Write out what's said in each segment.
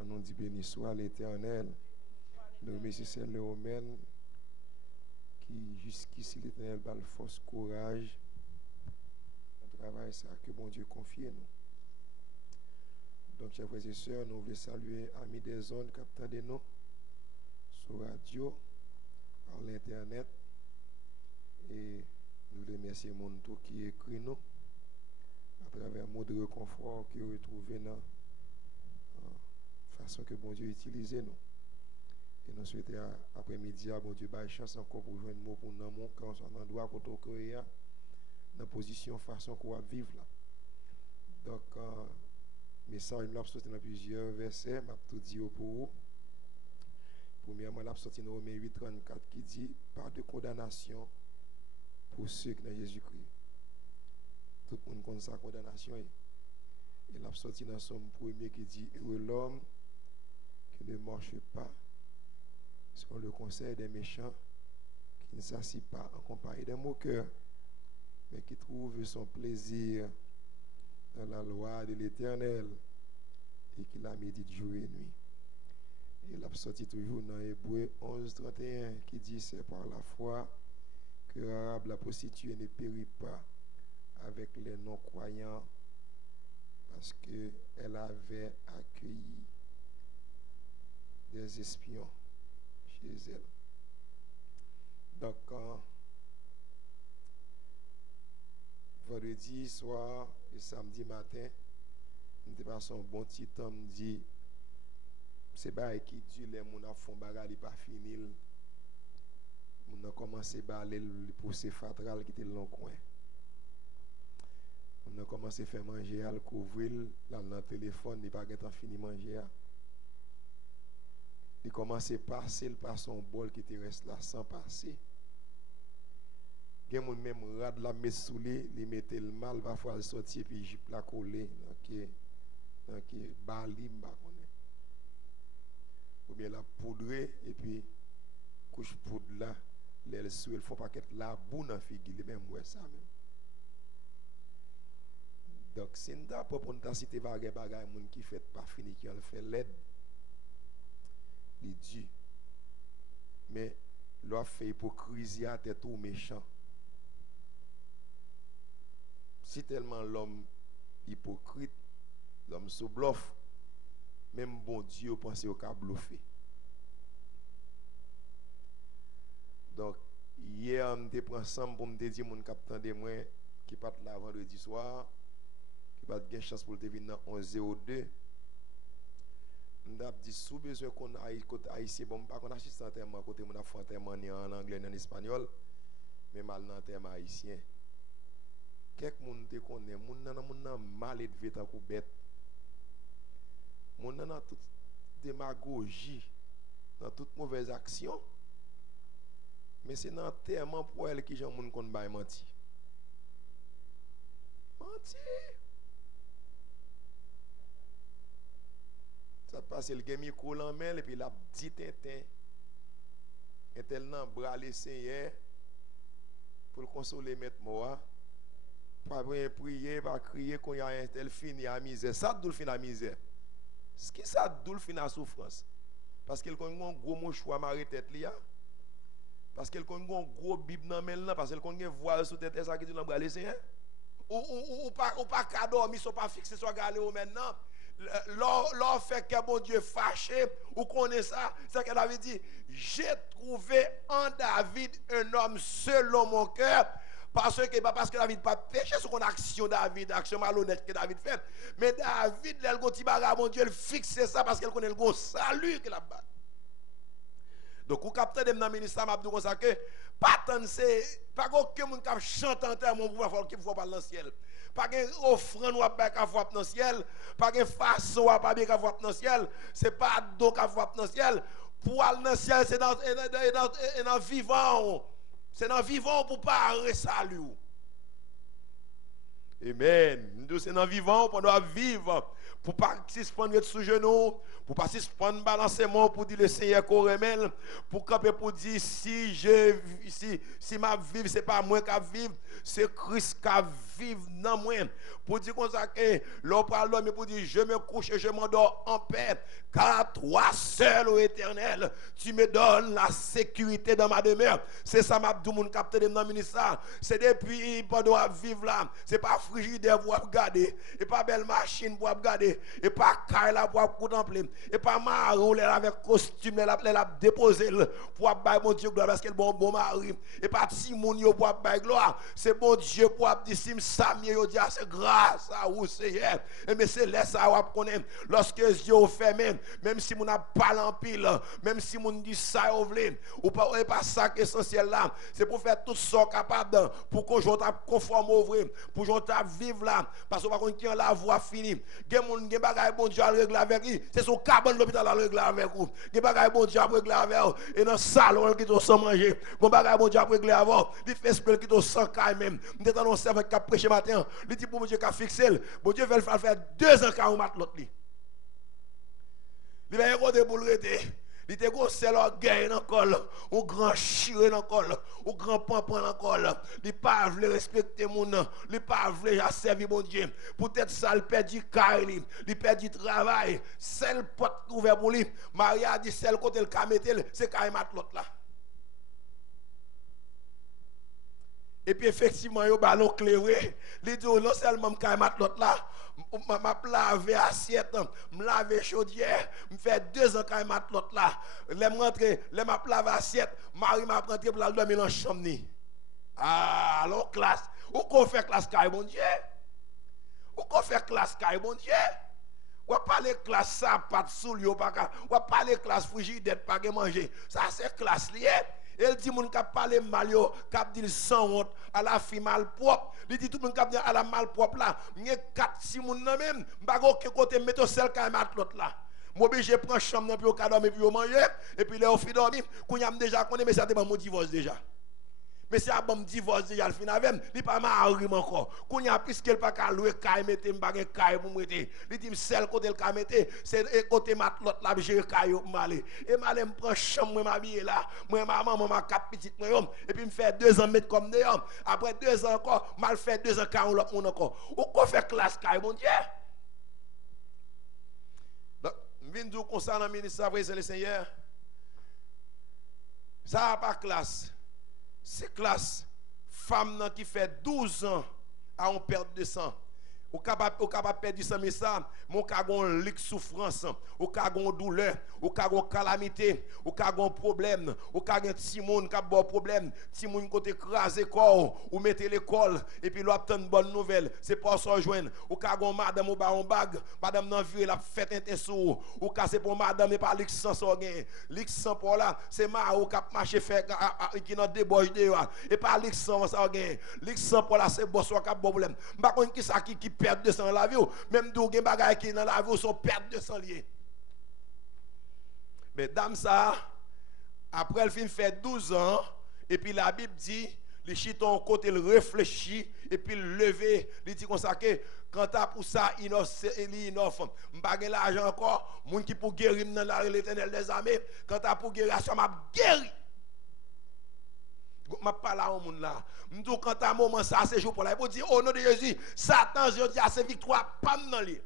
On nous dit béni soit l'Éternel. Nous remercions le Romain qui jusqu'ici l'Éternel par force, courage, un travail ça que bon Dieu confie nous. Donc, chers frères et sœurs, nous voulons saluer amis des ondes capteurs de nous sur radio, par l'internet, et nous remercions mon tout qui écrit nous à travers un mot de réconfort qui est retrouvé dans la façon que bon Dieu utilise nous. Et nous souhaitons après-midi à bon Dieu baille chance encore pour jouer un mot pour nous quand on a endroit côté Corée dans la position façon qu'on va vivre là. Donc message m'a sorti dans plusieurs versets, m'a tout dit pour vous. Premièrement, l'a sorti dans Romains 8:34 qui dit pas de condamnation pour ceux qui sont dans Jésus-Christ. Tout le monde connaît sa condamnation. Et l'a sorti dans Somme 1er qui dit heureux l'homme qui ne marche pas selon le conseil des méchants, qui ne s'assit pas en compagnie des moqueurs, mais qui trouve son plaisir dans la loi de l'Éternel et qui la médite jour et nuit. Il a sorti toujours dans Hébreux 11:31 qui dit c'est par la foi que Rahab la prostituée ne périt pas avec les non-croyants parce qu'elle avait accueilli des espions chez elle. Donc, vendredi soir et samedi matin, nous passons un bon petit temps, me dit, c'est pas qui dit les gens a font bagarre pas fini. On a commencé à aller pour ces fatral qui était dans le coin. On a commencé à faire manger à le couvrir là dans le téléphone, il pas temps fini manger. Il commence à passer par son bol qui te reste là sans passer. Il y a même rad la met sous il mettait le mal parfois le sortir puis jupe la coller donc balim ba connaît. Ou bien la poudrer et puis couche poudre là, les sous il faut pas qu'être la boue dans figure même ouais ça même. Donc si on t'a pour on t'a cité bagay moun qui fait pas fini qui on fait l'aide. Il dit mais l'on fait hypocrisie à tête tout méchant. Si tellement l'homme hypocrite, l'homme se bluffe, même bon Dieu pense au cas bluffé. Donc hier on te prend ensemble pour me dire mon capitaine de moi qui part là vendredi soir, qui pas de chance pour te venir dans 11:02. M'd'a dit sous besoin qu'on aille côté haïtien bon pas qu'on assiste enterrement côté mon a fait enterrement en anglais en espagnol mais mal dans terme haïtien. Quelques monde te connaît moun nan mal élevé tant que bête. Moun nan toute démagogie, dans toute mauvaise action. Mais c'est dans terme pour elle qui gens moun kon bay menti. Menti. Ça passe le gemi coule en main et puis la dit tintin. Et tel nan bras laissé hier pour le consoler mettre moi. Pas prier, pas crier qu'on y a un tel fini à misère. Ça doule fin à misère. Ce qui ça doule fin à souffrance. Parce qu'elle connaît un gros mouchoir maré tête là. Parce qu'elle connaît un gros bible dans main là parce qu'elle connaît voile sous tête ça qui dit dans bras laissé hein. Ou pas cadeau, mais sont pas fixé sur galer maintenant. L'or fait que bon Dieu fâché ou connaît ça, c'est que David dit j'ai trouvé en David un homme selon mon cœur. Parce que David pas péché sur une action David, action malhonnête que David fait. Mais David, il a un petit bagage, mon Dieu, il fixe ça parce qu'il connaît le gros salut qu'il a battu. Donc, au capteur de mon ministère, m'a dit comme ça que, pas tant c'est, pas aucun monde qui chante en terre, mon pouvoir qui faut pas dans le ciel. Pas qu'un offrande ou pas qu'à voir dans le ciel. Pas qu'un façon ou pas bien qu'à voir dans le ciel. C'est pas donc à voir dans le ciel. Pour aller dans le ciel, c'est dans vivant. C'est dans vivant pour pas arrêter salut. Amen. C'est dans vivant pour nous vivre. pour pas suspendre être sous genou, pour pas suspendre balancer mon pour dire le Seigneur qu'on remèle, pour camper pour dire si ma vivre c'est pas moi qui vivre, c'est Christ qui vivre dans moi. Pour dire comme ça que l'on parle mais pour dire je me couche et je m'endors en paix, car toi seul ô Éternel, tu me donnes la sécurité dans ma demeure. C'est ça m'a dit mon capteur dans le ministère. C'est depuis pendant vivre là, c'est pas frigidaire pour regarder, et pas belle machine pour regarder, et pas caille là pour contempler, et pas marron avec costume là déposer pour bailler mon Dieu gloire parce qu'elle bon mari, et pas Simon yo pour bailler gloire. C'est bon Dieu pour dire si Samir yo dit c'est grâce à vous Seigneur. Et mais c'est là ça va connaître lorsque les yeux fermés, même si mon a pas en pile, même si mon dit ça ou pas ça qui est essentiel là, c'est pour faire tout ça capable pour qu'on j'ont conforme au vrai, pour j'ont vivre là parce qu'on va qu'on qui en la voie finie. Gen moun gen bagay bon Dieu à régler avec lui, c'est son cabane l'hôpital à régler avec vous. Gen bagay bon Dieu à régler avec et dans salon qui to sans manger. Bon bagay bon Dieu à régler avant, il fait esprit qui to sans caille même. M'était dans servant qui a prêché matin, il dit pour Dieu qui a fixé, bon Dieu veut faire 2 ans qu'a mat l'autre li. Il va écouter pour le rester. Il te go seul orgueil dans col, ou grand chiré dans col, ou grand pampan dans col. Il pas veut respecter mon, il pas veut servir mon Dieu. Peut-être ça il perd du carré, il perd du travail. Seul porte ouvert pour lui. Maria dit celle côté le camétel, c'est quand mat l'autre là. Et puis effectivement, il y a un ballon clairé. Il dit non seulement quand mat l'autre là, m'a lavé assiette, me laver chaudière, me fait 2 ans quand mat l'autre là. L'aime rentrer, l'aime m'a laver assiette, Marie m'a rentré pour la dormir dans chambre ni. Ah, alors classe. Ou qu'on fait classe caille bon Dieu? Ou qu'on fait classe caille bon Dieu? Ou pas les classes ça pas de soul yo pas ou pas les classes frigidaire pas manger. Ça c'est classe lié. Elle dit moun k'ap parler mal yo, k'ap dit sans honte à la fille mal propre. Il dit tout moun k'ap dit à la mal propre là. M'y 4-6 moun nan même, m'pa aucun côté mettre celle ka mat l'autre là. M'obligé prendre chambre nan puis au dormir puis au manger et puis là au fi dormir, kounya déjà connaît mais ça te mon divorce déjà. Mais c'est un bon divorce déjà le fin avec, il pas mari encore. Kounya puisqu'elle pas ka louer kay mette m'pa gen kay pour mette. Il dit celle côté le ka mette, c'est côté mat l'autre là j'ai kay pour m'aller. Et m'aller me prendre chambre moi m'habiller là, moi maman m'a 4 petites moi et puis me faire 2 ans mettre comme des hommes. Après 2 ans encore, mal fait 2 ans ka on l'autre monde encore. Ou qu'on fait classe kay mon Dieu. Donc vinn dire comme ça dans le ministère présent le Seigneur. Ça pas classe. C'est classe femme qui fait 12 ans à on perte de sang. Ou capable perdre du sang mais ça, mon cagon lick souffrance, ou cagon douleur, ou cagon calamité, ou cagon problème, ou cagon ti moun qui a bon problème, ti moun côté écrasé corps, ou mettez l'école et puis l'obtenir une bonne nouvelle, c'est pas ça joindre. Ou cagon madame ou ba on bag, madame nan vie la fête intensou, ou casser pour madame et pas lick sans so gain. Lick sans pour là, c'est ma ou cap marcher faire qui nan débauche de et pas lick sans ça gain. Lick sans pour là c'est boss ou cap problème. M'pa konn qui ça qui perte de sang dans la vie, même d'où gen bagay qui dans la vie sont perte de sang lié. Mais dame ça, après elle fin fait 12 ans, et puis la Bible dit, les chiton côté le réfléchit, et puis le lever, il dit comme ça que quand t'as pour ça, il offre, m'pa gen l'argent encore, moun qui pour guérir dans l'Éternel des armées, quand t'as pour guérir, ça m'a guéri. Je parle à un monde là. Je dis quand à un moment ça c'est jour pour là. Il faut dire au nom de Jésus, Satan je dis à ses victoires pas dans lui.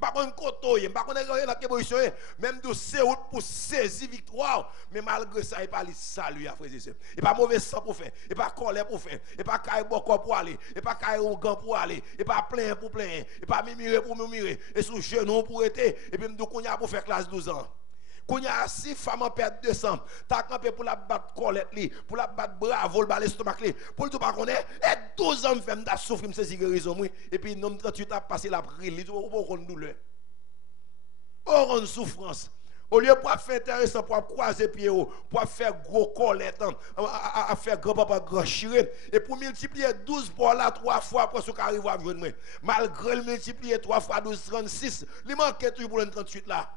Par contre kotoye, par contre la position même de c'est route pour saisir victoire, mais malgré ça il pas li salut à frères et sœurs. Et pas mauvais sang pour faire, et pas colère pour faire, et pas caille boko pour aller, et pas caille gant pour aller, et pas plein pour plein, et pas mimirer pour mimirer, et sous genou pour être et puis me dit qu'on y a pour faire classe 12 ans. Quand il y a 6 femmes en perte de sang, tu as campé pour la battre colette, pour la battre bravo, le l'estomac, pour le tout pas connaître, et 12 ans, je me souffrir, je me guérison, et puis, non, 38 ans passé la brille, il faut qu'on douleur. Or, une souffrance. Au lieu de faire intéressant, pour croiser pied, pour faire gros colette, à faire grand papa, grand chiré, et pour multiplier 12 pour là, 3 fois, pour ce qui arrive à venir. Malgré le multiplier 3 fois 12, 36, il manque toujours pour le 38 là.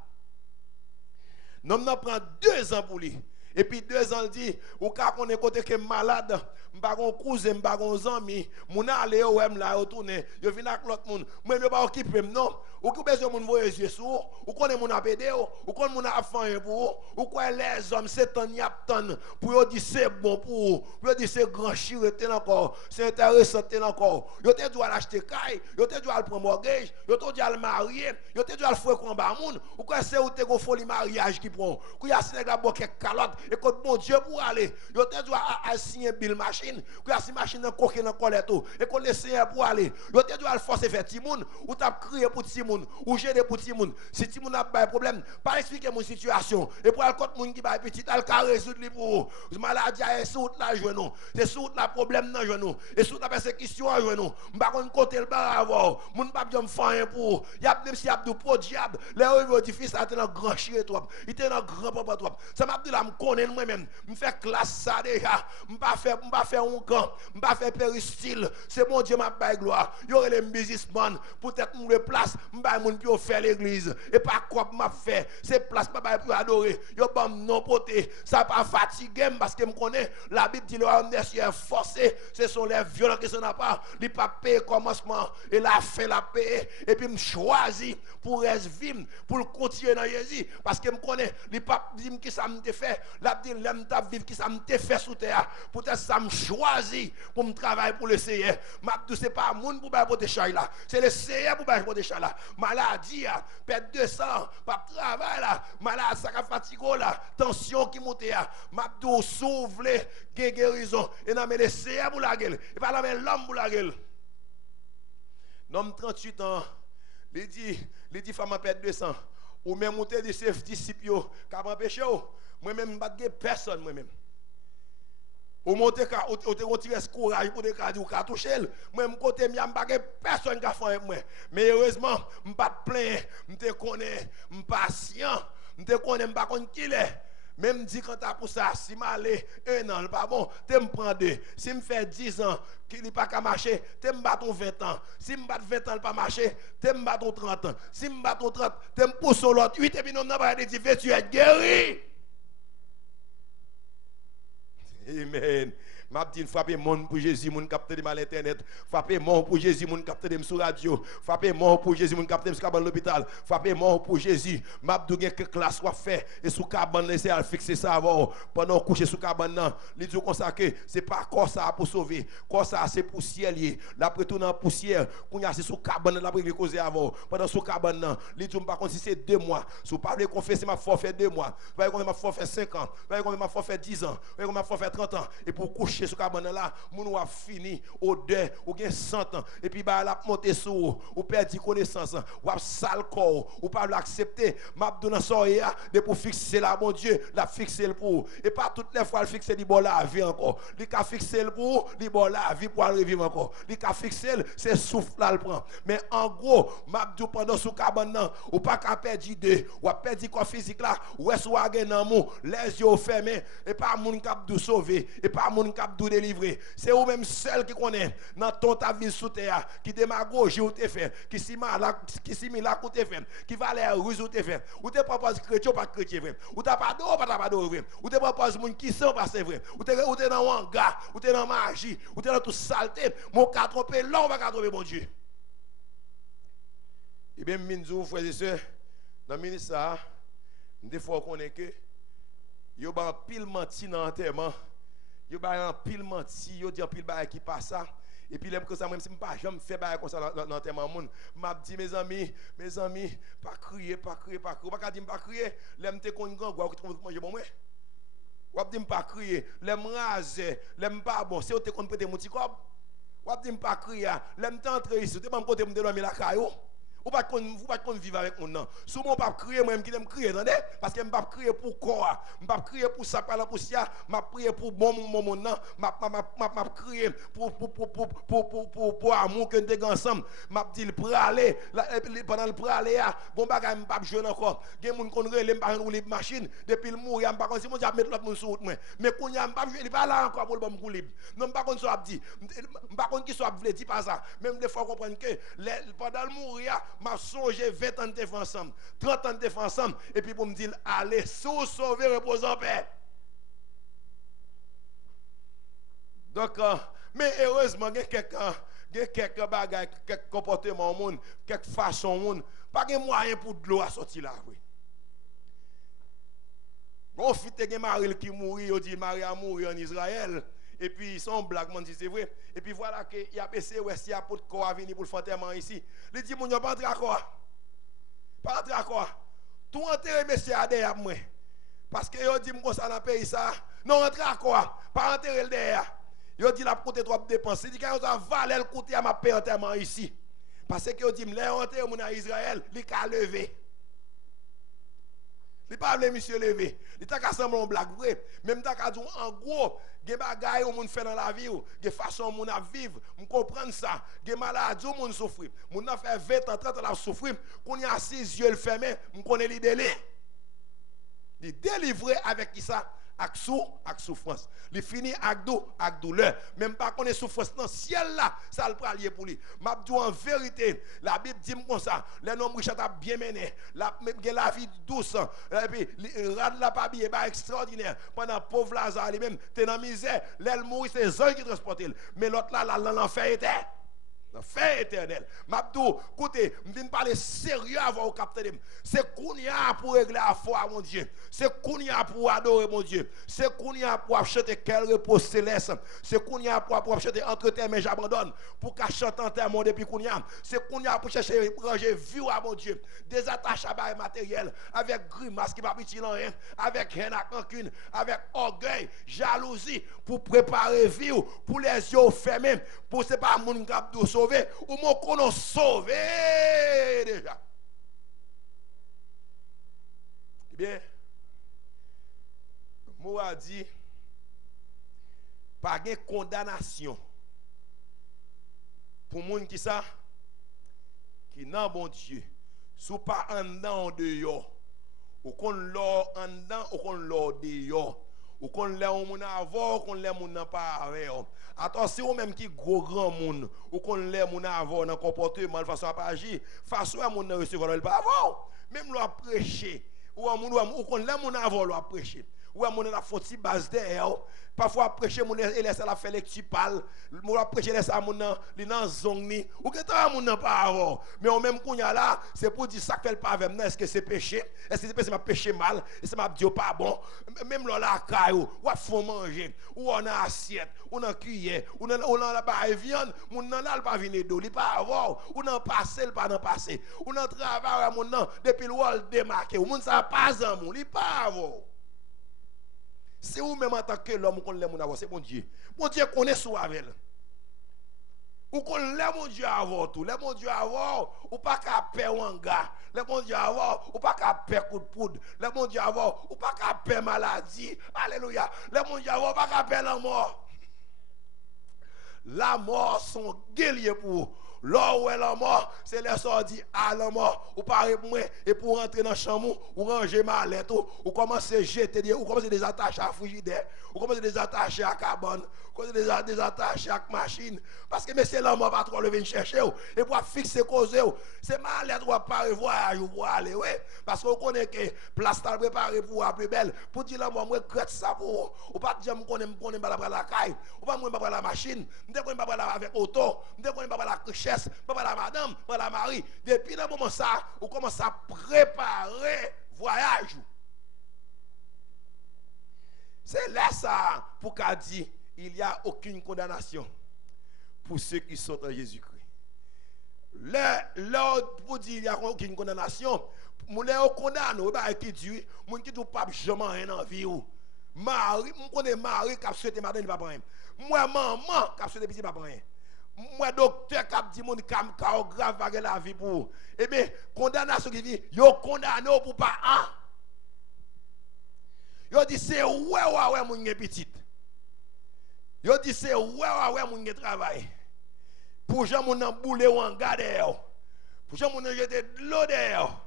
Non, on prend 2 ans pour lui. Et puis 2 ans, il dit, ou quand on est côté que malade, m'bagon cousin, m'bagon ami, mon aller ou là retourner, je viens avec l'autre monde. Moi je pas occupé non, ou qui besoin moun voyer yeux sous, ou connaît moun apédé, ou connaît moun a fait pour, ou quoi les hommes c'est un yapton pour yo dire c'est bon pour dire c'est grand chiré encore, c'est intéressant encore. Yo te doit l'acheter caille, yo te doit le prendre mortgage, yo te doit le marier, yo te doit le faire combat moun, ou quoi c'est ou te go folie mariage qui prend. Ou ya signé la quelques calottes et que bon Dieu pour aller, yo te doit signer bill machine, ou ya si machine dans coquer dans colette et qu'on laisse pour aller. Yo te doit le forcer faire ti moun, ou t'a crier pour ti moun, ou gérer pour ti moun. Si ti moun a pas problème, pas expliquer mon situation et pour aller contre moun qui ba petit al ka résoudre li pour maladie est sous la genou, c'est sous la problème dans genou et sous la persécution à genou. M'pa kon côté le bar avoir, moun pa jam faire pour. Y a même si abdou pour diable, les revo di fils a dans grand chien toi. Il était dans grand papa toi. Ça m'a dit là me connaît moi même. Me fait classe ça déjà. M'pa faire un camp, m'pa faire péristyle. C'est mon Dieu m'a bail gloire. Y aurait les businessman peut-être me place, m'pa moun pour faire l'église et pas quoi m'a fait. C'est place pas pour adorer. Yo bam non poté, ça pas fatigué parce que me connaît la Bible dit le homme des forcé, ce sont les violents qui sont pas, il pas payer commencement et la fait la payer et puis me choisi pour rester vivre pour continuer dans Jésus parce que me connaît, il pas dire qui ça me fait, la dit l'aime ta vivre qui ça me fait sous terre, peut-être ça me choisi pour me travailler pour le Seigneur. M'a dit c'est pas monde pour ba porter chai là, c'est le Seigneur pour ba porter chai là. Maladie perdre 200, pas travail là, malade ça fatigue là, tension qui monte là, m'a dit s'ouvre guérison et non mais le Seigneur pour la gueule et pas la mais l'homme pour la gueule. L'homme 38 ans, il dit femme perdre 200 ou même monter de ses disciples qui a empêché moi même pas de personne moi même. Ou monter ka ou te retirer ce courage pour dire ou ka toucher moi même côté m'y a pas personne qui a fait moi mais heureusement m'pas de plein m'te connais m'patient m'te connais m'pas connait qui est. Même dit quand t'as pour ça, si m'aller 1 an, pas bon, tu me prends 2. Si me fait 10 ans, qu'il n'est pas qu'à marcher, tu me bats 20 ans. Si me bats 20 ans, pas marcher, tu me bats 30 ans. Si me bats 30, tu me pousses l'autre 8 et puis non, pas dit, tu es guéri. Amen. M'a dit frappez monde pour Jésus, moun capter de l'internet, frappez mort pour Jésus, moun capter de sur radio, frappez mort pour Jésus, moun capter sur l'hôpital, frappez mort pour Jésus. M'a dit que classe soit fait et sous cabane laisser à fixer ça avant pendant coucher sous cabane nan, li dit comme ça que c'est pas corps ça pour sauver, corps ça c'est poussière lié. L'après tout dans poussière, qu'on y a c'est sous cabane la prière causer avant pendant sous cabane nan, li dit par contre si c'est 2 mois, sous pas le confesser m'a forfait 2 mois, va qu'on m'a forfait 5 ans, va qu'on m'a forfait 10 ans, va qu'on m'a forfait 30 ans et pour coucher sous cabane là, moun ou a fini odeur ou gen 100 ans et puis bah la monter sous ou perdu connaissance ou a sale corps ou pas l'accepter m'a donné soya de pour fixer là mon Dieu, la fixer le pour et pas toutes les fois le fixer li bon la vie encore. Li ka fixer le pour, li bon la vie pour revivre encore. Li ka fixer c'est souffle là le prend. Mais en gros, m'a dit pendant sous cabane nan ou pas ka perdre idée, ou a perdu corps physique là, ou est soit gen nan mou, les yeux fermés et pas moun k'ap dou sauver et pas moun k'ap dou délivrer. C'est ou même seul qui connaît dans ton ta vie sous terre qui démagogie ou te fait, qui simila ou te fait, qui va les ruse ou te fait. Ou te propose chrétien pas chrétien vrai. Ou t'as pas d'eau pas d'eau vrai. Ou te propose moun qui sont pas c'est vrai. Ou te dans wanga, ou te dans magie, ou te dans tout saleté. Mon ka tromper là on va ka tromper mon Dieu. Et bien minzou frères et sœurs dans ministère des fois connaît que yo ba pile menti dans enterrement. Yo ba en pile menti, yo dit en pile bail qui passe ça. Et puis l'aime que ça même si pas jamais fait bail comme ça dans enterrement monde. M'a dit mes amis, pas crier, pas ka dire pas crier, l'aime te kon grand gwa qui trouve manger bon moi. Ou dit pas crier, l'aime raser, l'aime pas bon, c'est te kon prêter mon petit corps. Ou dit pas crier, l'aime t'entrer ici, te pas me côté me dormir la caillou. Ou pas qu'on vivre avec mon nom. Souvent on pas crier moi même qui aime crier attendez parce que me pas crier pour quoi, me pas crier pour ça par la poussière, m'a prier pour bon mon nom, m'a crier pour amour que nous ensemble, m'a dit pour aller pendant le pour aller bon bagage me pas jouer encore. Gen moun kon relé pas rouler machine depuis le mourir me pas kon si mon diable mettre l'autre moun sur route moi. Mais qu'on y a me pas jouer pas là encore pour le bon libre. Non pas kon soit dit, me pas kon qui soit veut dire pas ça. Même des fois comprendre que pendant le mourir m'a songé 20 ans de défense ensemble, 30 ans de défense ensemble, et puis pour me dire, allez, sous sauver, repose en paix. Donc, mais heureusement, il y a quelques bagages, quelques comportements, quelques façons, Pas de moyen pour de l'eau à sortir là. Oui. Bon, fit te Marie qui mourit, on dit Marie a mouru en Israël. Et puis, son blague, man dit c'est vrai. Et puis voilà qu'il y a essayé, ouais, s'il y a pas de corps à venir pour le fantement ici. Il dit, mon, il n'y a pas entrer à quoi? Pas entrer à quoi? Tout enterrer, monsieur, à derrière moi. Parce que yo dit, moi, ça dans le pays, ça. Non, entrer à quoi? Pas enterrer le derrière. Yo dit, la côté trop de dépenses. Il dit, quand on valait le côté à ma paix enterrement ici. Parce que yo dit, les enterrer, mon en Israël, il a levé. Il pas le monsieur levé. Il t'a qu'à sembler en blague vrai. Même t'a qu'à dire en gros, des bagailles où moun fait dans la vie, des façons moun a vivre, on comprend ça. Des maladies où moun souffrir. Moun a fait 20 ans, 30 ans à souffrir, qu'on y a 6 yeux fermés, on connaît les délais. Il délivré avec qui ça? Avec souffrance. Il finit avec douleur. Même pas qu'on est souffrance dans le ciel là, ça le pralier pour lui. M'a dit en vérité, la Bible dit comme ça, les hommes riches ont bien mené, la vie douce, et puis rad la pas bien extraordinaire. Pendant pauvre Lazare lui-même, t'es dans misère, l'aile mourir c'est les qui transportent. Mais l'autre là, l'enfer était. L'enfer éternel. Mabdou, écoutez, je viens parler sérieux avant au capitaine. C'est qu'on y a pour régler la foi à mon Dieu. C'est qu'on y a pour adorer mon Dieu. C'est qu'on y a pour acheter quel repos céleste. C'est qu'on y a pour acheter entre tes mains, j'abandonne. Pour qu'à chanter en terre, mon depuis qu'on y a. C'est qu'on y a pour chercher, pour ranger vie à mon Dieu. Des attaches à barres matériels, avec grimace qui va petit en rien, avec haine à rancune, avec orgueil, jalousie, pour préparer vie, pour les yeux fermés, pour c'est pas mon capdou sauvé, ou mon qu'on sauvé déjà. Eh bien, moi a dit, pas de condamnation pour moun qui ça, qui n'a bon Dieu, sous pas en dedans dehors, ou qu'on l'a en dedans, ou qu'on l'a dehors. Ou qu'on l'a moun avant, ou qu'on l'a moun nan pas avec. Attention même qui gros grand moun, ou qu'on l'a moun avant dans comportement de façon à pas agir, façon à moun recevoir le pas avant. Même l'a prêcher, ou qu'on l'a moun avant l'a prêcher. Ou moun a foti base derrière. Parfois prêcher moun et laisser la faire lecture parle, moun a prêcher laisser moun li nan zong ni. Ou que ta moun nan pas avant. Mais on même qu'on y a là, c'est pour dire ça fait pas avec moi, est-ce que c'est péché? Est-ce que c'est m'a péché mal? Est-ce que m'a dit pas bon? Même là caillou, ou faut manger, ou on a assiette, ou on cuillère, ou on a la viande, moun nan là pas venir d'eau, li pas avoir, ou nan passer, pas nan passer. Ou nan travail moun nan depuis le wall démarqué, ou moun ça pas en moun, li pas avoir. C'est où même en tant que l'homme qu'on l'aime avoir, c'est mon Dieu. Mon Dieu connaît sous avec. Ou qu'on l'aime mon Dieu avoir tout. Le mon Dieu avoir, ou pas qu'à perdre un gars. Le mon Dieu avoir, ou pas qu'à perdre coup de poudre. Le mon Dieu avoir, ou pas qu'à perdre maladie. Alléluia. Le mon Dieu avoir, pas qu'à perdre la mort. La mort sont guerriers pour. Là où est la mort, c'est les sorts dit à la mort. Ou parler pour moi, et pour rentrer dans le chambre, ou ranger ma lettre, ou commencer à jeter, ou commencer à désattacher à frigidaire, ou commencer à désattacher à cabane, ou commencer à désattacher à machine. Parce que c'est la mort pas trop le venir chercher, et pour fixer cause, c'est ma lettre ou pas voyage ou pour aller, oui. Parce qu'on connaît que place ta préparé pour la plus belle, pour dire la mort, moi, crête ça pour ou pas dire, moi, connais pas la caille, ou pas moi, pas la machine, je connais pas avec auto, je connais pas la richesse. Papa la madame, papa la mari, depuis le moment ça, on commence à préparer voyage. C'est là ça pour qu'a dit, il n'y a aucune condamnation pour ceux qui sont en Jésus-Christ. Là pour dire il n'y a aucune condamnation, mon les condamné, bah qui dit, mon qui tout pas jamais rien en vie ou. Mari, mon connaît mari qui a souhaité madame il pas prendre. Moi maman qui a souhaité petit pas prendre. Moi docteur qui a dit mon grave avec la vie pour. Eh bien condamnation qui dit yo condamné pour pas un. Yo dit c'est ouais mon petite. Yo dit c'est ouais mon travail. Pour gens mon boule ou en garder. Pour gens mon jeter de l'eau dehors.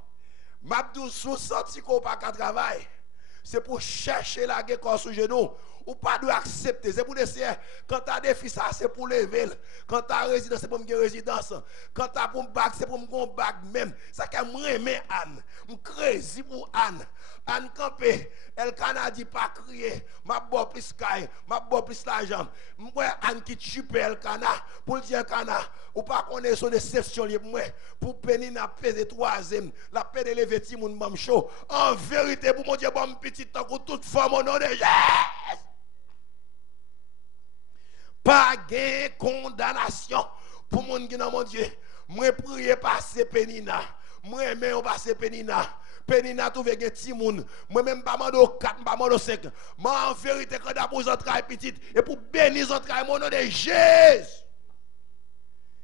M'abdou sous sorti qu'on pas travail. C'est pour chercher la guerre sous genou ou pas de accepter. C'est pour dire, quand tu as des fils, ça c'est pour lever. Quand tu as résidence, c'est pour me résidence. Quand tu as pour me bac, c'est pour me bac même. Ça qui moi aimer Anne. Je crazy pour Anne. Anne campé, elle Canadi pas crier, m'a bon plus caille, m'a bon plus l'argent. Moi Anne qui tue elle Cana pour dire Cana ou pas connaître son déception libre moi pour Penina peser troisième, la paix de lever ti moun mam chaud. En vérité pour mon Dieu bon petit temps pour toute femme au nom de Jésus. Pas de condamnation pour mon qui dans mon Dieu. Moi prier passer Penina. Moi aimer on passer Penina. Penina trouve gen ti moun. Moi même pas mando 4, pas mando 5. Mais en vérité quand d'abord entrailles petite et pour bénir entrailles mon nom de Jésus.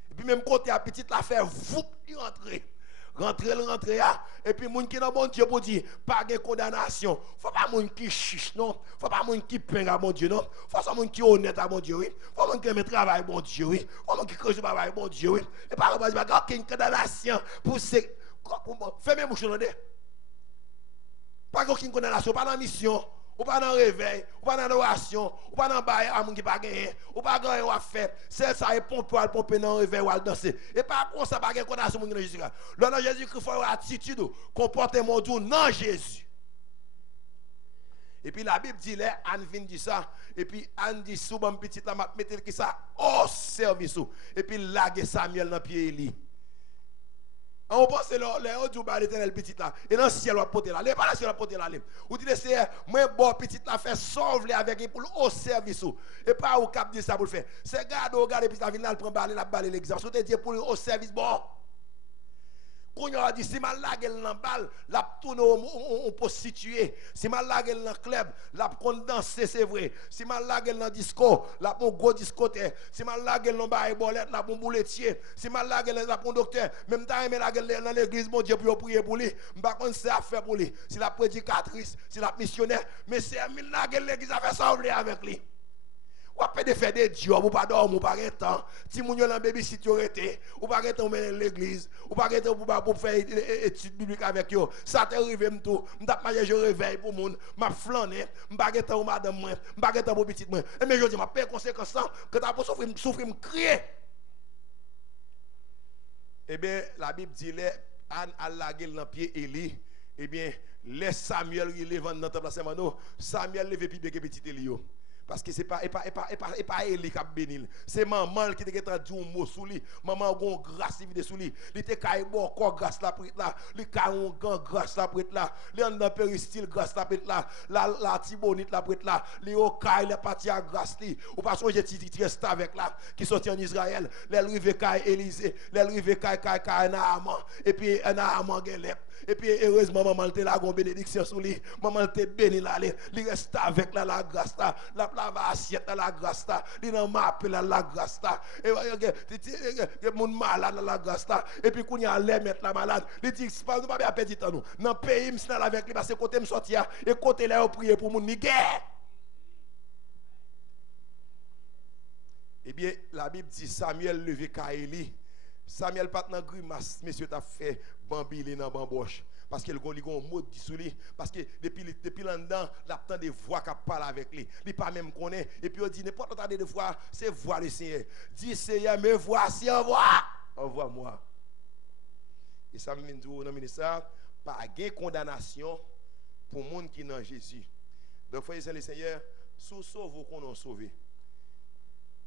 Et puis même côté à petite la faire vous rentrer. Rentrer et puis moun qui dans bon Dieu pour dire pas de condamnation. Faut pas moun qui chiche non, faut pas moun qui peine à bon Dieu non. Faut ça moun qui honnête à bon Dieu oui. Faut moun qui met travail bon Dieu oui. Faut moun qui creuse travail bon Dieu oui. Et pas aucune condamnation pour c'est fermez bouche non. Pas aucune condamnation, pas dans mission, ou pas dans réveil, ou pas dans adoration, ou pas dans bail à moun qui pas gagné, ou pas gagné ou à faire. C'est ça et pomper dans réveil ou à danser. Et pas comme ça pas gagner condamnation moun dans Jésus. Là dans Jésus Christ faut attitude, comportement doux dans Jésus. Et puis la Bible dit là Anne vient dit ça et puis Anne dit sous bon petit la m'a mettre qui ça au service et puis laguer Samuel dans pied Élie. On pense les autres jours l'éternel petit là et dans le ciel va porter là les pas là ciel va porter là ou dit c'est moi bon petit là faire sauver avec lui pour au service et pas au cap dire ça pour le faire c'est garder puis ça vient là prendre balle l'exemple so te dire pour au service bon qu'on a dit si mal la gueule dans balle la tourne on peut situer si mal la gueule dans club la danser c'est vrai si mal la gueule dans disco la bon gros discothèque si mal la gueule dans bail bolette la bon bouletier si mal la gueule la bon docteur même temps aimer la gueule dans l'église mon Dieu pour prier pour lui m'pas qu'on sait à faire pour lui si la prédicatrice si la missionnaire mais c'est la gueule l'église a fait sauver avec lui. Ou pas de faire des jobs, ou pas dormir, ou pas de temps. Si vous avez un bébé si tu été, ou pas de temps dans l'église, ou pas de temps pour faire études bibliques avec eux. Ça t'arrive tout. Je réveille pour moun, m'a flâné, m'pas de temps pour madame moi, m'pas de temps pour petite moi. Et mais je dis m'a paix conséquence que t'as pas souffrir, me crier. Eh bien, la Bible dit là Anne a lagué dans pied Élie. Eh bien, laisse Samuel relevant dans temple Samuel levé puis que petit Élie. Parce que c'est pas Élie qui a béni. C'est maman qui t'a dit un mot sous lui. Maman a une grâce sous lui. Il était caillé bon corps grâce la prête là. Il caillé un grâce la prête là. Il en dans péristyle grâce la prête là. La tibonite la prête là. Il au caillé la partie à grâce li. Ou pas songer Tite avec là qui sorti en Israël. Les rive caillé Élisée, les rive caillé Naaman et puis Naaman gelep. Et puis heureusement maman était là gon bénédiction sur lui. Maman était béni là, il reste avec la grâce là. La assiette la grâce là, il n'a m'appelle la grâce là. Et mon malade la grâce là. Et puis quand il y a les mettre la malade, il dit pas nous pas bien perdre temps nous. Dans pays me snal avec lui parce que côté me sortir et côté là prier pour mon ni guerre. Eh bien la Bible dit Samuel levé Kaéli. Samuel pas dans grimace, monsieur t'a fait bambili dans bamboche parce qu'il a un mot dit sur lui parce que depuis là-dedans, l'attend des voix qui parlent avec lui. Il pas même connaît et puis on dit n'importe quoi de voix, c'est voix le Seigneur. Dis Seigneur, me voici envoie-moi. Et ça me dit dans le ministère pas de condamnation pour les gens qui sont dans Jésus. Donc frères et sœurs, le Seigneur sous sauve qu'on a sauvé.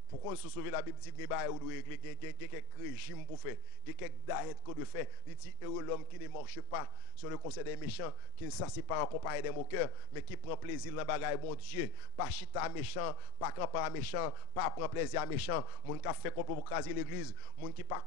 Pour qu'on se sauve, la Bible dit qu'il y a quelques régimes pour faire, il y a quelques diètes qu'on doit faire. Il dit heureux l'homme qui ne marche pas sur le conseil des méchants, qui ne s'assied pas en compagnie des moqueurs, mais qui prend plaisir dans le bagaille bon Dieu. Pas chita méchant, pas camper à méchant, pas prendre plaisir à méchant. Moun qui a fait contre pour craser l'église, moun qui pas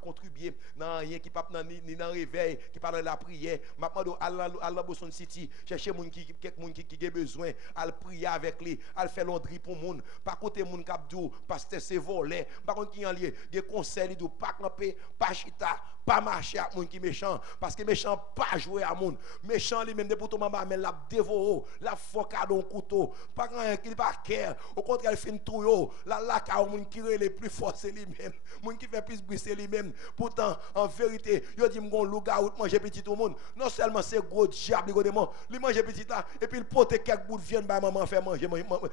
contribuer dans rien, qui pas ni dans réveil, qui pas dans la prière. Maintenant à la Boston City, chercher moun qui a besoin, à prier avec lui, à faire l'ondri pour moun. Pas côté moun cap dou parce que c'est volé, par contre qui en lié, des conseils dit pas camper, pas chita, pas marcher avec moun qui méchant parce que méchant pas jouer à moun. Méchant lui même de pour ton maman mais l'a dévoré, l'a focade un couteau, pas rien qu'il pas care, au contraire il fait une trouille, la ka moun qui les plus fort c'est lui-même, moun qui fait plus bruit c'est lui-même. Pourtant en vérité, yo dit m'gon loup-garou manger petit tout monde. Non seulement c'est gros diable godement, lui manger petit là et puis il porte quelques bouts de viande ba maman fait manger,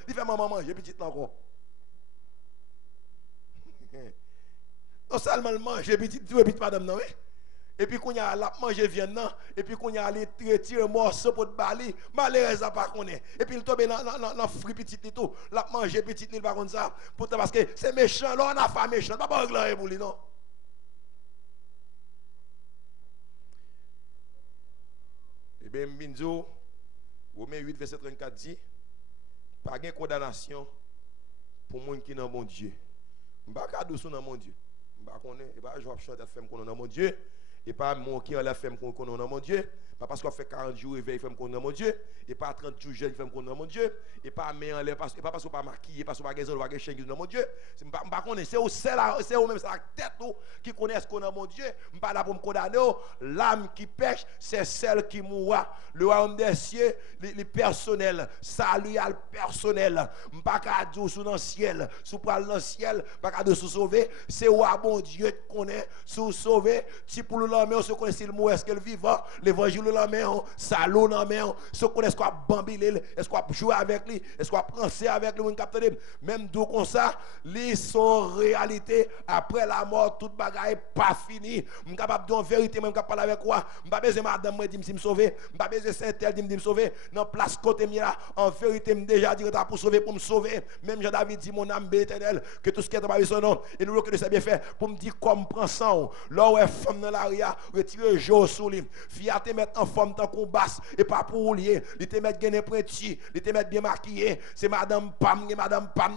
il fait maman manger petit là encore. Non seulement le manger petit madame non. Et puis qu'on y a la manger viande non et puis qu'on y a les retirer morceau pour de bali malheureusement pas connaît et puis il tombe dans fruit petit et tout la manger petit il pas comme ça pourtant parce que c'est méchant là on a fait méchant pas régler pour lui non. Et bien Minzo Romains 8 verset 34 dit pas de condamnation pour les gens qui sont dans mon Dieu. Je ne sais pas si dans mon Dieu. Je ne sais pas si je vais chanter femme qu'on dans mon Dieu. Et pas mon qui a la femme qu'on dans mon Dieu. Pas parce qu'on fait 40 jours et 20 femmes qu'on dans mon Dieu. Et pas 30 jours jeune femme qu'on dans mon Dieu. Et pas mais en l'air pas parce qu'on pas maquillé, parce qu'on pas gazon, pas chien dans mon Dieu. C'est pas connaître, c'est au même la tête qui connaissent qu'on dans mon Dieu. Je pas là pour me condamner. L'âme qui pêche, c'est celle qui mourra. Le royaume des cieux, les personnels, salut à le personnel. Je pas qu'à dire sous dans le ciel, sous pral dans le ciel, pas qu'à dire sous sauver, c'est roi bon Dieu qui connaît sous sauver. Si pour le lendemain on se connaît s'il mourra est-ce qu'il vivant, l'évangile la main, salaud la main, se connaît est-ce qu'on bambilé, est-ce qu'on jouer avec lui, est-ce qu'on penser avec lui, même d'où comme ça, les sont réalité après la mort toute bagaille pas fini. Je capable de vérité même capable parler avec quoi, je pas besoin madame me dit me sauver, je pas besoin Saint-Tel dit me sauver, dans place côté là en vérité me déjà dit pour sauver pour me sauver, même Jean David dit mon âme éternelle que tout ce qui est dans son nom et nous reconnaissons bien fait pour me dire comme prend sang là où est femme dans l'aria retirer jour sous lui fia te mettre en forme tant qu'on basse et pas pour lier il te mettre gagner prenti il te mettre bien maquillé c'est madame Pam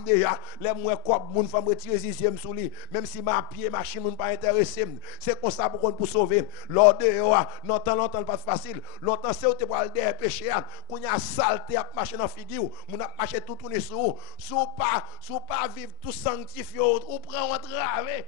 déjà les moins quoi moun femme retirer sixième sous lui même si ma pied machine moun pas intéressé c'est comme ça pour sauver lors de longtemps pas facile longtemps c'est où te pour aller péché qu'on y a saleté à marcher dans figure moun a marcher tout tourner sous pas vivre tout sanctifié ou prend entravé.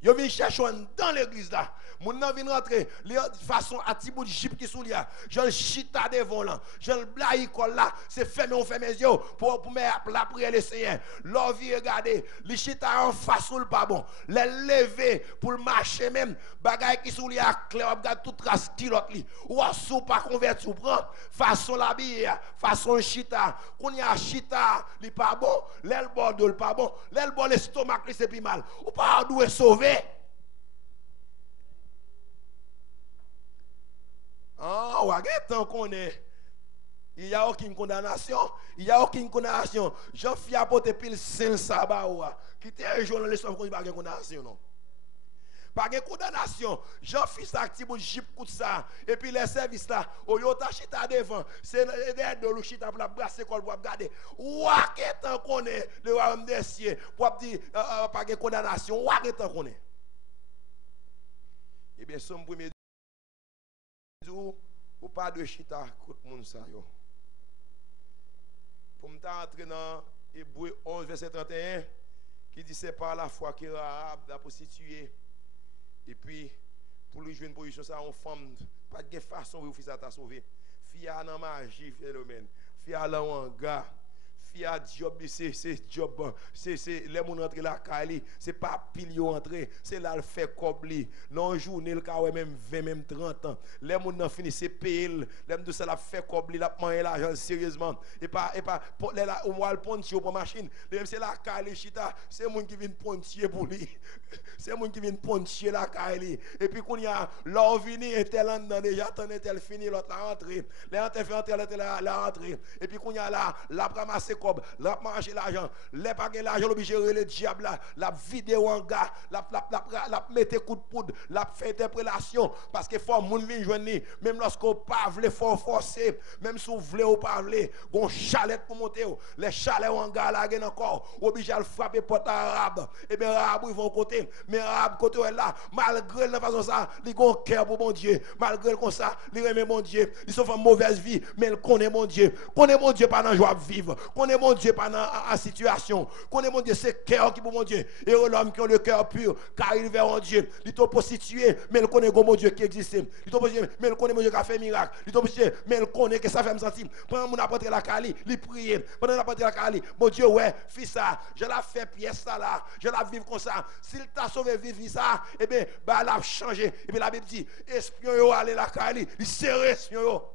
Yo vient chercher dans l'église là. Mon nan vient rentrer, de façon à petit bout de jip qui sous là. Je le chita devant là. Je le blaye là, c'est fermé on ferme les yeux pour la prière le Seigneur. L'envie regarder, le chita en face ou le pas bon. Les lever pour marcher même, bagaille qui sous là clair, regarde toute trace kilote li. Ou sous pas converti ou prend façon la bille, façon chita. Qu'on y a chita, li pas bon, l'aile bord le pas bon, l'aile bord l'estomac li c'est plus mal. Ou pas doué sauver. Ah, ouais, tant qu'on est, il n'y a aucune condamnation, il n'y a aucune condamnation. Jean-Philippe apporte pile saint sabbat, qui était un jour dans l'histoire qu'on n'a pas de condamnation, non. Pas de condamnation. Jean-Philippe actif pour jip coup ça, et puis les services là, au yota chita devant, c'est de l'eau chita pour la brasser pour regarder. Ouais, tant qu'on est, le royaume des cieux, pour dire, pas de condamnation, ouais, tant qu'on est. Eh bien, son premier jour, ou pas de chita, contre moun sa yo. Pour m'entrer dans Hébreu 11, verset 31, qui dit c'est par la foi que Rahab a prostituée. Et puis, pour lui jouer une position, ça, on femme, pas de façon où fils t'a sauvé. Fia dans magie, phénomène. Fia dans un gars. Fia job, c'est job. C'est les gens rentrent la Kali. C'est pas pile entrer. C'est là le fait cobli. Non, journée, le cas même 20, même 30 ans. Les gens n'ont fini, c'est payer. Les gens ça la fait cobli, la manger l'argent sérieusement. Et pas, là, on va le pontier pour machine. C'est la Kali, chita. C'est les gens qui viennent pontier pour lui. C'est les gens qui viennent pontier la Kali. Et puis, quand il y a l'or vini, et tel an déjà, tant et tel fini, l'autre la rentrée. Les gens fait entrer la rentrée. Et puis, quand il y a la ramasser comme, la manger l'argent. Les pas l'argent, l'obligé de le diable là. La vidéo en gars, la mettre coup de poudre, la fait interpellation. Parce que faut moun vin joindre, même lorsqu'on pas vle faut forcer, même si vous voulez ou pas vle, gon chalet pour monter. Les chalets en gars là encore, obligé à frapper porte arabe. Et bien arabe ils vont côté, mais arabe côté là, malgré la façon ça, ils gon cœur pour mon Dieu. Malgré comme ça, ils aiment mon Dieu. Ils sont en mauvaise vie, mais ils connaissent mon Dieu. Connaît mon Dieu pas dans joie vivre. Connaît mon Dieu pendant en situation. Connaît mon Dieu, c'est cœur qui pour mon Dieu. Et l'homme qui a le cœur pur, car il verra Dieu. Il est prostitué, mais il connaît mon Dieu qui existe. Il est prostitué, mais il connaît mon Dieu qui a fait miracle. Il est prostitué, mais il connaît que ça fait me sentir. Pendant mon apporter la Cali, il prie. Pendant l'apporter la Cali, mon Dieu, ouais, fils ça, je la fait pièce ça là, je la vivre comme ça. S'il t'a sauvé, vivre ça, eh bien, bah, elle a changé. Et puis la Bible dit, espion yo, allez la Cali, il serre espion yo.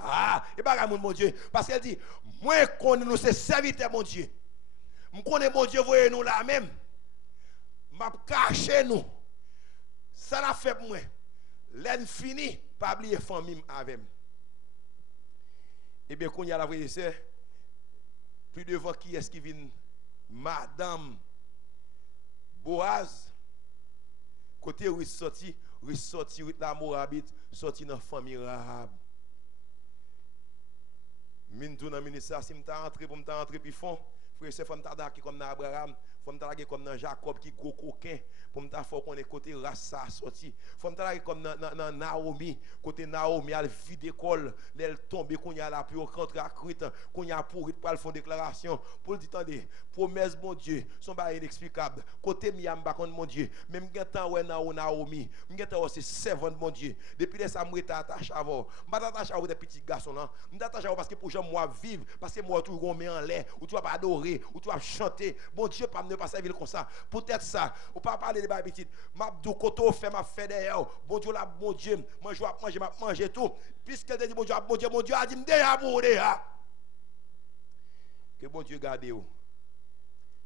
Ah, et pas mon Dieu. Parce qu'elle dit, moi, qu'on nous c'est serviteur, mon Dieu. Je connais mon Dieu, voyez nous là même. M'a caché nous. Ça l'a fait pour moi. L'en fini, pas oublier famille avec. Et bien, quand il y a la vraie c'est, plus devant qui est-ce qui vient? Madame Boaz. Côté où il sorti la Moabite, sorti dans la famille Rahab. Min tout dans ministère si m'ta entrer pour m'ta entrer puis fond frère c'est femme ta qui comme dans Abraham femme ta comme dans Jacob qui gros coquin pour m'ta faut qu'on est côté race ça sorti femme ta comme dans Naomi côté Naomi elle vide école elle tombe qu'on y a la puis rentre à Crite qu'on y a pour le fond déclaration pour dire attendez promesse mon Dieu sont pas inexplicable côté miam ba mon Dieu même temps ouais Naomi m'geta c'est servant mon Dieu depuis là ça m'état attaché avant m'attaché à des petits garçons là m'attaché parce que pour moi vivre parce que moi toujours met en l'air ou tu vas pas adorer ou tu vas chanter bon Dieu pas ne pas servir comme ça peut-être ça ou pas parler de petite m'a dou koto fait m'a fait derrière bon Dieu là bon Dieu moi je vais manger tout puisque dit bon Dieu a dit me déjà pour déjà que bon Dieu garde vous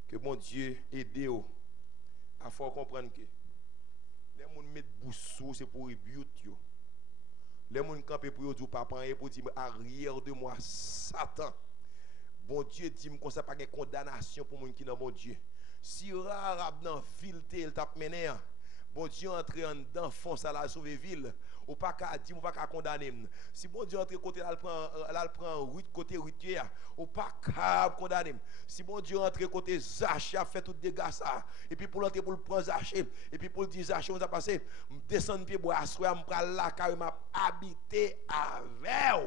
que bon Dieu aide vous à faut comprendre que les gens mettent boussou c'est pour rebuter yo. Les gens campent pour dire papa et pour dire arrière de moi Satan. Bon Dieu dit comme ça pas de condamnation pour moun qui dans mon Dieu. Si Rahab dans ville il t'a mené bon Dieu entre en dedans fonce à la sauver ville ou pas qu'à dire ou pas qu'à condamner. Si bon Dieu entre côté là prend route côté routier ou pas qu'à condamner. Si bon Dieu entre côté Zaché a fait tout dégâts ça et puis pour l'entrer pour le prendre Zaché et puis pour le dire Zaché on a passé descendre pied bois asseoir me pral là car m'a habité avec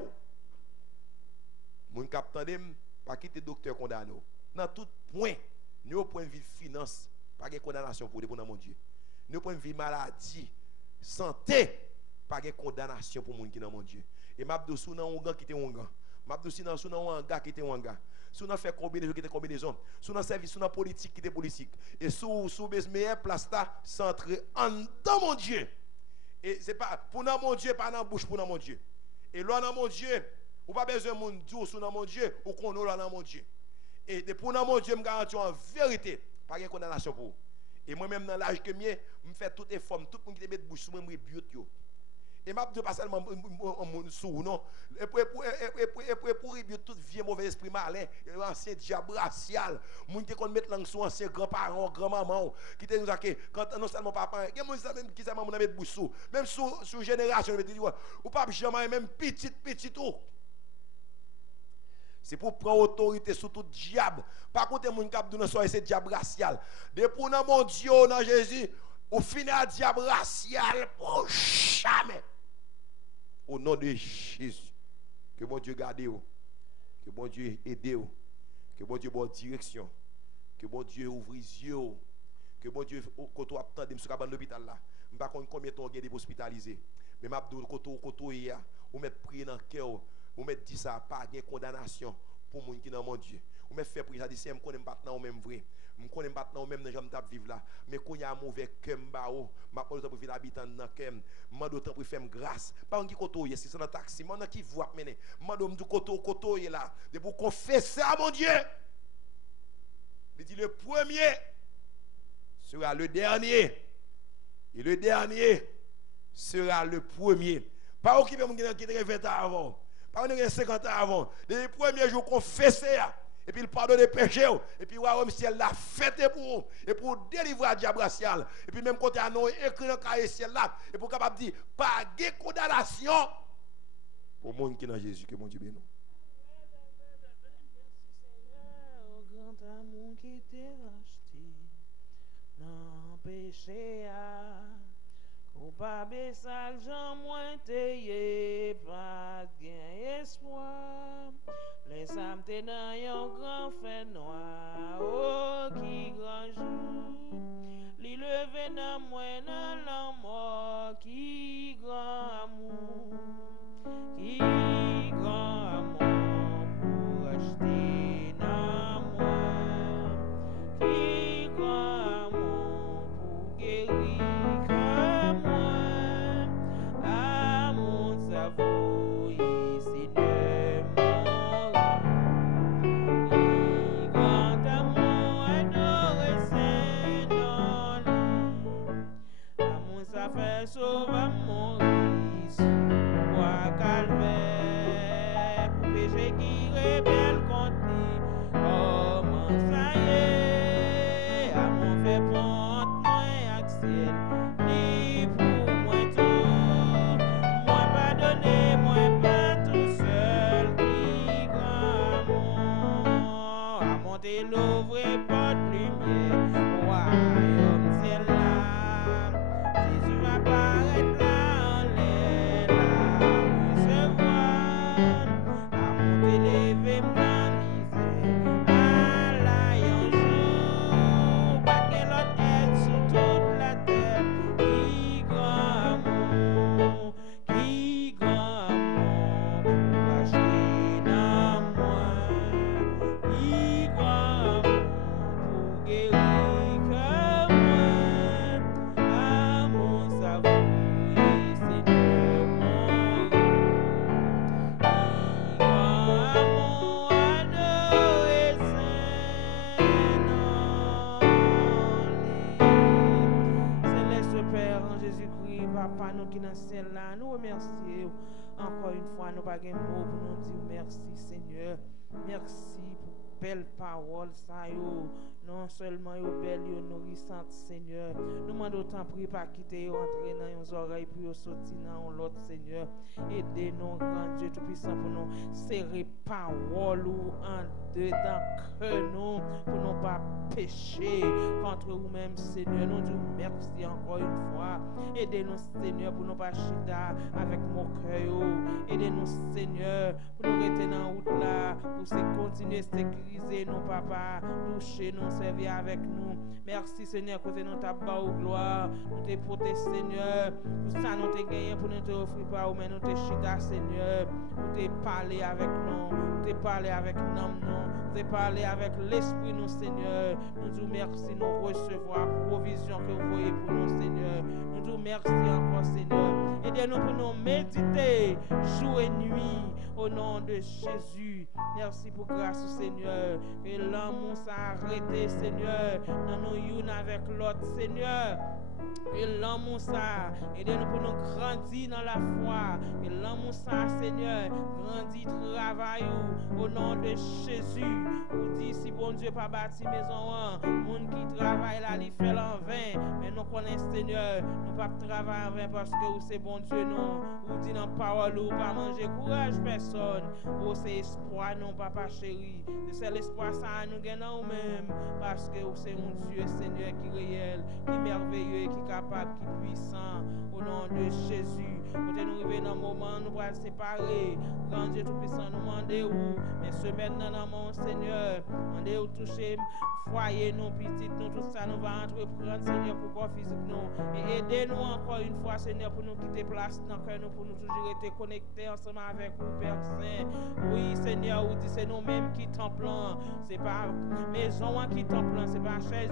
moun k'ap tande pas quitter docteur condamné dans tout point nous au point de vue finance pas de condamnation pour dans mon Dieu nous au point de vue maladie santé pas de condamnation pour moun qui dans mon Dieu et m'a dou sou nan ongan qui te ongan m'a dou sou nan onga qui te onga sou nan fait combinaison qui te combinaison sou nan service sou nan politique qui te politique et sou bes meilleur place ta centré en dans mon Dieu et c'est pas pour dans mon Dieu pas dans bouche pour dans mon Dieu et là dans mon Dieu ou pas besoin moun dire sou dans mon Dieu ou qu'on là dans mon Dieu et pour dans mon Dieu me garantis en vérité pas de condamnation pour et moi même dans l'âge que mien me fait toutes les formes tout monde qui te met bouche sou moi rebuke yo et m'a pas seulement sou non et pour rebuke tout vieux mauvais esprit malin ancien diable racial moun qui qu'on mettre langue sou ancien grand-parents grand-maman qui te nous a quand non seulement papa il y a moun même qui ça m'a mettre bouche sou même sous génération ou pas jamais même petit tout. C'est pour prendre autorité sur tout diable. Par contre, mon cap de nous c'est diable racial. Depuis dans mon Dieu, dans Jésus, au final diable racial pour jamais. Au nom de Jésus, que mon Dieu garde vous, que mon Dieu aide vous, que mon Dieu bonne direction, que mon Dieu ouvre les yeux, que mon Dieu quand on attend de sur l'hôpital là, je ne sais pas combien de temps on est hospitalisé, mais m'a dit quand hier, on met prier dans le cœur. Vous mettez dit ça, pas de condamnation pour les gens qui dans mon Dieu. Vous mettez fait prier, ça dit, si je ne connais pas maintenant même vrai. Je ne connais pas maintenant même dans le vivre là. Mais quand il y a un mauvais cœur, je ne peux pas vivre l'habitant dans le cœur. Je ne peux pas faire grâce. Pas un qui côtoie, si c'est dans le taxi, je ne qui voit mener. Je ne peux pas côtoyer là. De pour confesser à mon Dieu. Il dit le premier sera le dernier. Et le dernier sera le premier. Pas qui veut me quitter 20 ans avant. On est 50 ans avant. Les premiers jours confessés, et puis il pardonne les péchés, et puis ouais, ciel l'a fêté pour vous, et pour délivrer le diable racial. Et puis même quand il y a un écrit dans le cahier ciel là, et pour capable dire, pas de condamnation pour le monde qui est dans Jésus, que mon Dieu bénisse. Au grand amour qui t'est racheté, non péché à. Ou pas baissal, j'en moins t'ayé, pas gain espoir. Mais ça m'te dans yon grand fait noir. Oh, qui grand jour. Li levé dans moi dans la mort. Qui grand amour. Qui grand amour pour acheter dans moi. Qui grand amour pour guérir que moi. Amour savoureux, Seigneur mon Qui grand amour adoré Saint-Nom. Amour ça fait sauver mon risque. Bois calvaire pour péché qui rebelle contre lui. Comment ça y est, amour fait ponte moi axiel. Ni pour moi tout, moi pardonner, moi pas tout seul. Qui grand amour, à monter l'ouvrir porte lumière. Royaume ciel là, Jésus va paraître là en l'air là, recevoir, à monter lever dans misère, à la un jour, pas que l'autre aide sur toute la terre. Qui grand amour, qui grand amour, pour acheter dans moi. Qui grand amour, pour guérir que moi. Amour savoureux, Seigneur mon Qui grand amour adoré Saint-Nom. Céleste Père en Jésus-Christ, Papa, nous qui dans le ciel là, nous remercions encore une fois, nous pas de mots pour nous dire merci Seigneur. Merci pour belle parole, ça yo. Non seulement yo belle, yo nourrissante Seigneur. Nous demandons autant prier pas quitter entrer dans nos oreilles puis sortir dans l'autre Seigneur. Aidez-nous, grand Dieu tout-puissant, pour nous serrer parole ou en dedans que nous, pour nous pas pécher contre vous-même Seigneur. Nous disons merci encore une fois. Aidez-nous Seigneur pour nous pas chita avec mon cœur. Aidez-nous Seigneur pour nous rester dans la route là, pour continuer à sécuriser nos papas, toucher nous, servir avec nous. Merci Seigneur, que nous t'abba au gloire, nous te porter Seigneur, pour ça nous te gagné pour nous te offrir pas, mais nous te chita Seigneur, nous te parler avec nous, nous te parler avec nous, nous te parler avec l'esprit nous Seigneur. Nous disons merci, nous recevoir provision que vous voyez pour nous Seigneur. Nous disons merci encore Seigneur. Aidez-nous pour nous méditer jour et nuit au nom de Jésus. Merci pour grâce au Seigneur. Que l'amour s'arrête Seigneur, dans nos unes avec l'autre Seigneur. Et l'amour ça, aidez-nous pour nous grandir dans la foi. Et l'amour ça, Seigneur, grandit, travaille au nom de Jésus. Vous dites si bon Dieu pas bâti maison, monde qui travaille là, il fait en vain. Mais nous connaissons Seigneur, nous pas travailler en vain parce que c'est bon Dieu non. Vous dites dans parole ou pas manger courage personne. Vous c'est espoir non papa chéri. C'est l'espoir ça nous gagnons nous-mêmes parce que c'est un Dieu Seigneur qui est réel, qui est merveilleux et qui est capable, qui est puissant au nom de Jésus. Quand nous arrivons dans le moment, nous allons séparer. Grand Dieu tout-puissant, nous demandons où, mais se mettre dans le monde, Seigneur. Demandez où toucher foyer, nous, petites, nous, tout ça, nous allons entreprendre, Seigneur, pour corps physique, nous. Et aidez-nous encore une fois, Seigneur, pour nous quitter place dans le cœur, nous, pour nous toujours être connectés ensemble avec vous, Père Saint. Oui, Seigneur, vous dites, c'est nous-mêmes qui templons. C'est pas maison qui templons, c'est pas chaise,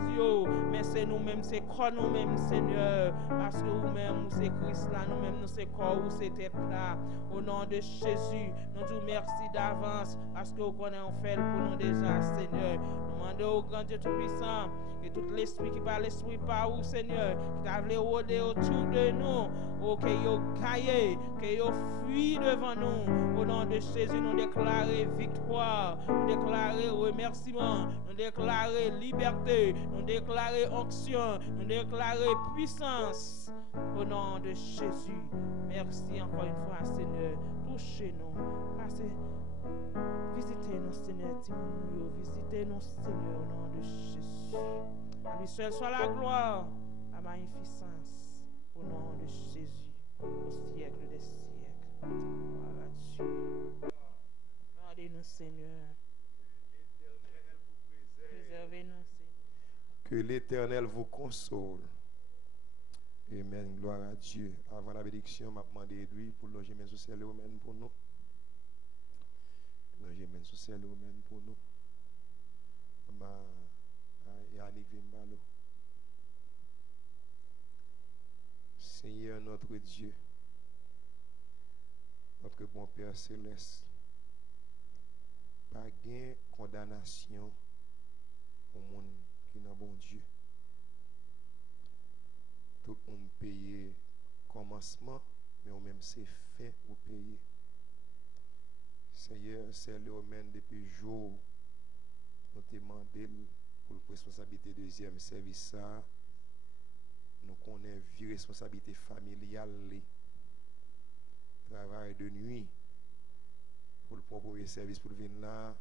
mais c'est nous-mêmes, c'est quoi nous-mêmes, Seigneur. Parce que vous-même, c'est Christ là, nous-mêmes, nous, c'est corps ou c'est tête là. Au nom de Jésus, nous disons merci d'avance parce que vous connaissez on fait pour nous déjà, Seigneur. Nous demandons au grand Dieu tout-puissant et tout l'esprit qui va l'esprit par vous, Seigneur, qui t'a voulu rôder autour de nous, oh, que vous caillez, que vous fuyez devant nous. Au nom de Jésus, nous déclarons victoire, nous déclarons remerciement, nous déclarons liberté, nous déclarons onction, nous déclarons puissance. Au nom de Jésus, merci encore une fois, Seigneur. Touchez-nous, visitez-nous, Seigneur, visitez-nous, Seigneur, au nom de Jésus. À lui seul soit la gloire, la magnificence, au nom de Jésus, au siècle des siècles. Gloire à Dieu. Regardez-nous, Seigneur. Seigneur. Préservez-nous, Seigneur. Que l'Éternel vous console. Amen. Gloire à Dieu. Avant la bénédiction, m'a demandé Edouard pour loger mes sociales romaines pour nous. Loger mes sociales romaines pour nous. Yannick Vimbalo. Seigneur notre Dieu, notre bon Père céleste, pas gain condamnation au monde qui n'a bon Dieu. Tout le monde paye commencement, mais au même c'est fin ou payer. Seigneur, c'est le romain depuis jour nous te demandé pour la responsabilité deuxième service ça. Nous connaissons vie responsabilité familiale, travail de nuit pour le premier service pour venir là,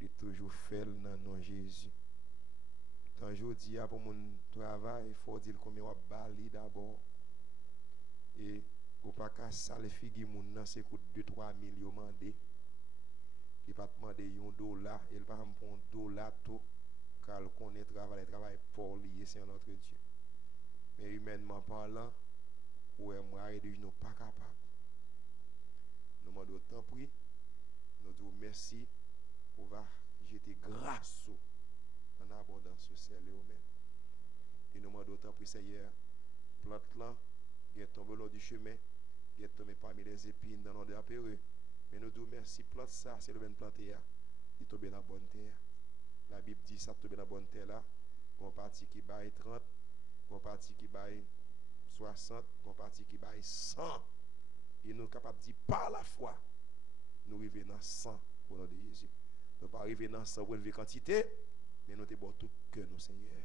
de toujours faire dans le nom de Jésus. Tant aujourd'hui pour mon travail, il faut dire combien on bali d'abord et au pas qu'à ça les figures mon nan c'est coûte 2-3 millions mandé. Il pas demander $1, il pas me prendre $, tout car le connaît travail pour lier c'est notre Dieu. Mais humainement parlant, ouais, moi, nous pas capable. Nous demandons autant prix, nous disons merci pour jeter grâce en abondance au ciel et au même. Et nous demandons autant prix, Seigneur, plante là, qui est tombé lors du chemin, qui est tombé parmi les épines dans l'ordre apéreux. Mais nous disons merci, plante ça, c'est le même planté, il est tombé dans la bonne terre. La Bible dit ça, tombé dans la bonne terre là, bon parti qui baille 30. Bon parti qui baille 60, bon parti qui baille 100. Et nous sommes capables de dire par la foi, nous arrivons dans 100 pour nom de Jésus. Nous ne pas arriver dans 100 pour élever quantité, mais nous sommes tout que nous, Seigneur.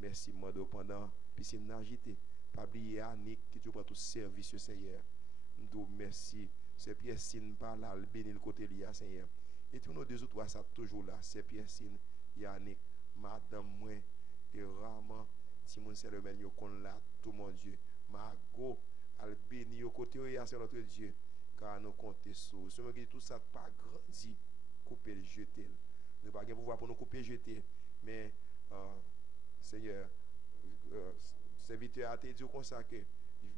Merci, Mando, pendant piscine agitée. Pas oublier Annick qui te prend tout service, Seigneur. Nous merci. C'est Pierre Sine par là, le béni le côté lié, Seigneur. Et tous nos deux autres, ça toujours là. C'est Pierre Sine, Yannick, Madame Moi, et Raman. Si mon cérémonie yo kon là tout mon Dieu mago al béni au côté c'est notre Dieu car nous compter sur ce qui tout ça pas grandi couper le jeter nous pas gain pouvoir pour nous couper jeter mais Seigneur serviteur a te dit comme ça que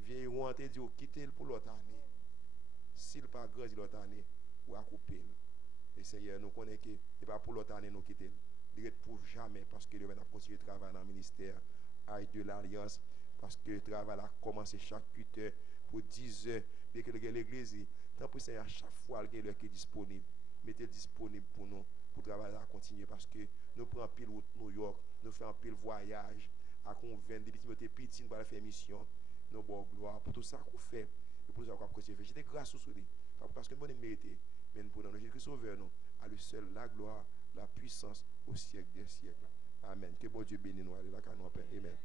vieil ou a te dit quitter pour l'autre année s'il pas grandi l'autre année ou à couper et Seigneur nous connaît que c'est pas pour l'autre année nous quitter direct pour jamais parce que le va continuer de travailler dans le ministère de l'Alliance parce que le travail a commencé chaque 8 heures pour 10 heures bien que l'église tant pour ça à chaque fois qu'il est disponible mettez disponible pour nous pour travailler à continuer parce que nous prenons pile route New York nous faisons pile voyage à convaincre depuis petit nous allons faire mission nous bon gloire pour tout ça qu'on fait et pour ça qu'on continue faire j'étais grâce au soleil parce que nous avons mérité mais pour nous Jésus sauveur nous à lui seul la gloire la puissance au siècle des siècles. Amen. Que bon Dieu bénisse nous. Allez là, nous Amen.